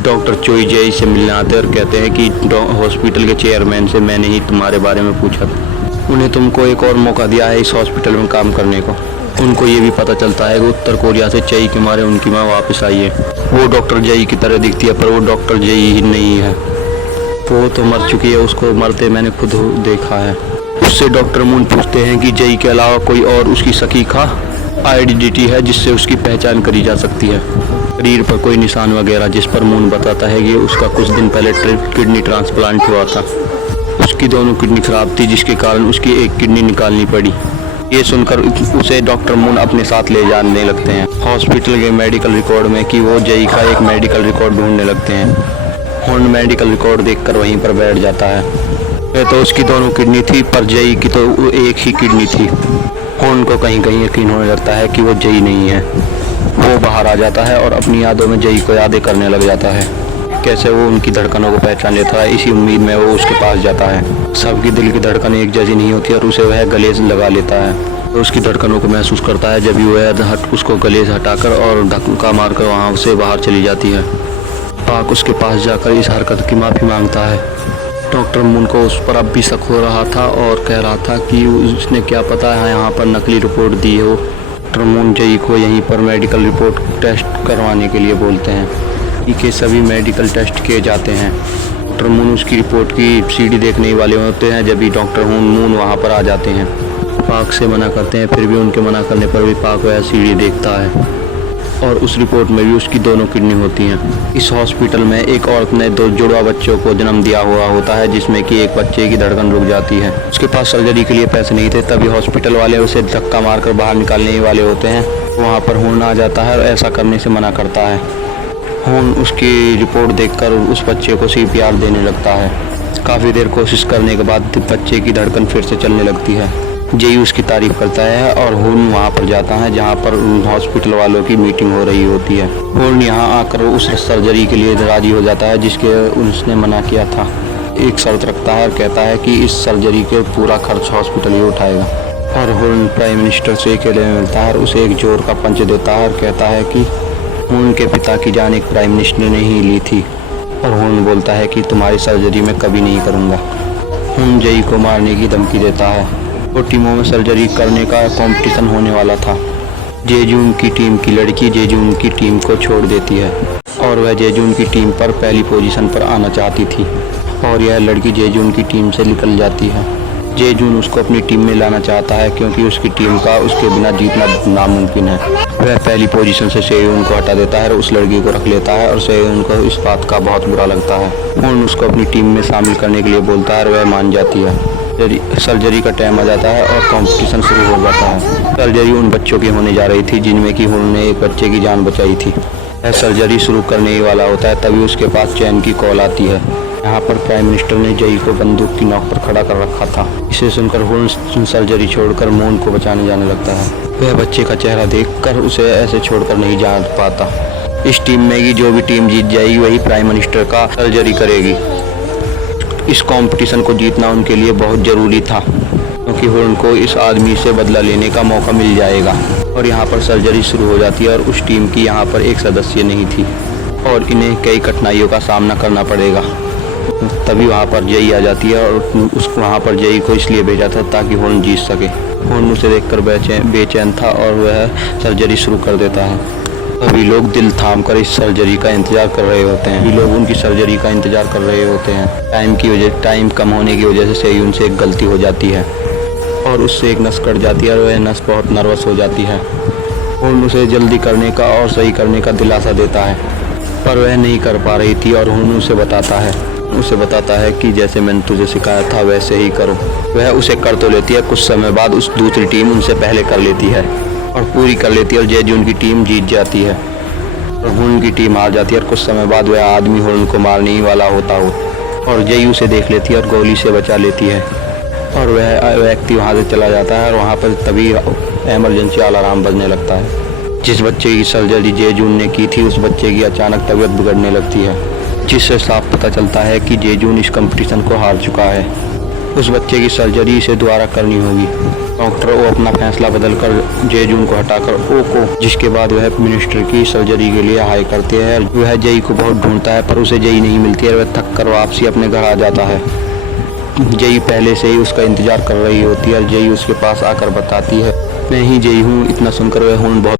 Doctor चोई जय से मिलने आते हैं और कहते हैं कि हॉस्पिटल के चेयरमैन से मैंने ही तुम्हारे बारे में पूछा था, उन्हें तुमको एक और मौका दिया है इस हॉस्पिटल में काम करने को। उनको ये भी पता चलता है कि उत्तर कोरिया से चई के मारे उनकी माँ वापस आई है। वो डॉक्टर जई की तरह दिखती है पर वो डॉक्टर जई ही नहीं है, वो तो मर चुकी है। उसको मरते मैंने खुद देखा है। उससे डॉक्टर मून पूछते हैं कि जई के अलावा कोई और उसकी सखी का आइडेंटिटी है जिससे उसकी पहचान करी जा सकती है। शरीर पर कोई निशान वगैरह, जिस पर मून बताता है कि उसका कुछ दिन पहले किडनी ट्रांसप्लांट हुआ था। उसकी दोनों किडनी खराब थी जिसके कारण उसकी एक किडनी निकालनी पड़ी। ये सुनकर उसे डॉक्टर मून अपने साथ ले जाने लगते हैं हॉस्पिटल के मेडिकल रिकॉर्ड में कि वो जई का एक मेडिकल रिकॉर्ड ढूंढने लगते हैं। हुन मेडिकल रिकॉर्ड देखकर वहीं पर बैठ जाता है। ये तो उसकी दोनों किडनी थी पर जई की तो एक ही किडनी थी। हुन को कहीं कहीं यकीन होने लगता है कि वो जई नहीं है। वो बाहर आ जाता है और अपनी यादों में जई को यादें करने लग जाता है, कैसे वो उनकी धड़कनों को पहचान लेता है। इसी उम्मीद में वो उसके पास जाता है। सबकी दिल की धड़कन एक जैसी नहीं होती और उसे वह गले से लगा लेता है तो उसकी धड़कनों को महसूस करता है। जब भी वह उसको गले से हटाकर और धक्का मारकर वहाँ से बाहर चली जाती है। पाक उसके पास जाकर इस हरकत की माफ़ी मांगता है। डॉक्टर मून को उस पर अब भी शक हो रहा था और कह रहा था कि उसने क्या पता है यहाँ पर नकली रिपोर्ट दी हो। डॉक्टर मून जई को यहीं पर मेडिकल रिपोर्ट टेस्ट करवाने के लिए बोलते हैं। के सभी मेडिकल टेस्ट किए जाते हैं। डॉक्टर मून उसकी रिपोर्ट की सीडी देखने वाले होते हैं। जब भी डॉक्टर मून वहाँ पर आ जाते हैं, पाक से मना करते हैं, फिर भी उनके मना करने पर भी पाक वह सीडी देखता है और उस रिपोर्ट में भी उसकी दोनों किडनी होती हैं। इस हॉस्पिटल में एक औरत ने 2 जुड़वा बच्चों को जन्म दिया हुआ होता है जिसमें कि एक बच्चे की धड़कन रुक जाती है। उसके पास सर्जरी के लिए पैसे नहीं थे, तभी हॉस्पिटल वाले उसे धक्का मारकर बाहर निकालने वाले होते हैं। वहाँ पर हुन आ जाता है और ऐसा करने से मना करता है। हुन उसकी रिपोर्ट देखकर उस बच्चे को CPR देने लगता है। काफ़ी देर कोशिश करने के बाद बच्चे की धड़कन फिर से चलने लगती है। जई उसकी तारीफ करता है और हुन वहाँ पर जाता है जहाँ पर हॉस्पिटल वालों की मीटिंग हो रही होती है। हुन यहाँ आकर उस सर्जरी के लिए राजी हो जाता है जिसके उसने मना किया था। एक शर्त रखता है और कहता है कि इस सर्जरी के पूरा खर्च हॉस्पिटल ही उठाएगा। और हुन प्राइम मिनिस्टर से अकेले में मिलता है और उसे एक जोर का पंच देता है और कहता है कि उनके पिता की जान एक प्राइम मिनिस्टर ने ही ली थी। और हुन बोलता है कि तुम्हारी सर्जरी मैं कभी नहीं करूँगा। हुन जई को मारने की धमकी देता है। दो टीमों में सर्जरी करने का कंपटीशन होने वाला था। जेजून की टीम की लड़की जेजून की टीम को छोड़ देती है और वह जेजून की टीम पर पहली पोजीशन पर आना चाहती थी और यह लड़की जेजून की टीम से निकल जाती है। जेजून उसको अपनी टीम में लाना चाहता है क्योंकि उसकी टीम का उसके बिना जीतना नामुमकिन है। वह पहली पोजीशन से सेयून को हटा देता है और उस लड़की को रख लेता है और सेयून को इस बात का बहुत बुरा लगता है। हुन उसको अपनी टीम में शामिल करने के लिए बोलता है और वह मान जाती है। सर्जरी का टाइम आ जाता है और कंपटीशन शुरू हो जाता है। सर्जरी उन बच्चों की होने जा रही थी जिनमें कि हुन ने एक बच्चे की जान बचाई थी। वह सर्जरी शुरू करने वाला होता है तभी उसके पास चैन की कॉल आती है। यहाँ पर प्राइम मिनिस्टर ने जई को बंदूक की नोक पर खड़ा कर रखा था। इसे सुनकर हुन सर्जरी छोड़कर मून को बचाने जाने लगता है। वह बच्चे का चेहरा देखकर उसे ऐसे छोड़कर नहीं जा पाता। इस टीम में की जो भी टीम जीत जाएगी वही प्राइम मिनिस्टर का सर्जरी करेगी। इस कंपटीशन को जीतना उनके लिए बहुत ज़रूरी था क्योंकि हुन को इस आदमी से बदला लेने का मौका मिल जाएगा। और यहाँ पर सर्जरी शुरू हो जाती है और उस टीम की यहाँ पर एक सदस्य नहीं थी और इन्हें कई कठिनाइयों का सामना करना पड़ेगा। तभी वहाँ पर जई आ जाती है और उसको वहाँ पर जई को इसलिए भेजा था ताकि हुन जीत सके। हुन उसे देखकर बेचैन था और वह सर्जरी शुरू कर देता है। सभी लोग दिल थाम कर इस सर्जरी का इंतजार कर रहे होते हैं। सभी लोग उनकी सर्जरी का इंतजार कर रहे होते हैं। टाइम कम होने की वजह से सेयून से एक गलती हो जाती है और उससे एक नस कट जाती है और वह नस बहुत नर्वस हो जाती है। हुन उसे जल्दी करने का और सही करने का दिलासा देता है पर वह नहीं कर पा रही थी और हुन उसे बताता है कि जैसे मैंने तुझे सिखाया था वैसे ही करो। वह उसे कर तो लेती है। कुछ समय बाद उस दूसरी टीम उनसे पहले कर लेती है और पूरी कर लेती है और जेजून की टीम जीत जाती है और हुन की टीम हार जाती है। और कुछ समय बाद वह आदमी हुन को मारने ही वाला होता और जई उसे देख लेती है और गोली से बचा लेती है और वह व्यक्ति वहाँ से चला जाता है और वहाँ पर तभी इमरजेंसी अलार्म बजने लगता है। जिस बच्चे की सर्जरी जेजून ने की थी उस बच्चे की अचानक तबीयत बिगड़ने लगती है जिससे साफ पता चलता है कि जेजून इस कंपटीशन को हार चुका है। उस बच्चे की सर्जरी इसे दोबारा करनी होगी। डॉक्टर ओ अपना फैसला बदलकर जेजून को हटाकर ओ को, जिसके बाद वह मिनिस्टर की सर्जरी के लिए हाई करते हैं। वह जई को बहुत ढूंढता है पर उसे जई नहीं मिलती है। वह थक कर वापसी अपने घर आ जाता है। जई पहले से ही उसका इंतजार कर रही होती है और जई उसके पास आकर बताती है, मैं ही जई हूँ। इतना सुनकर वह खून बहुत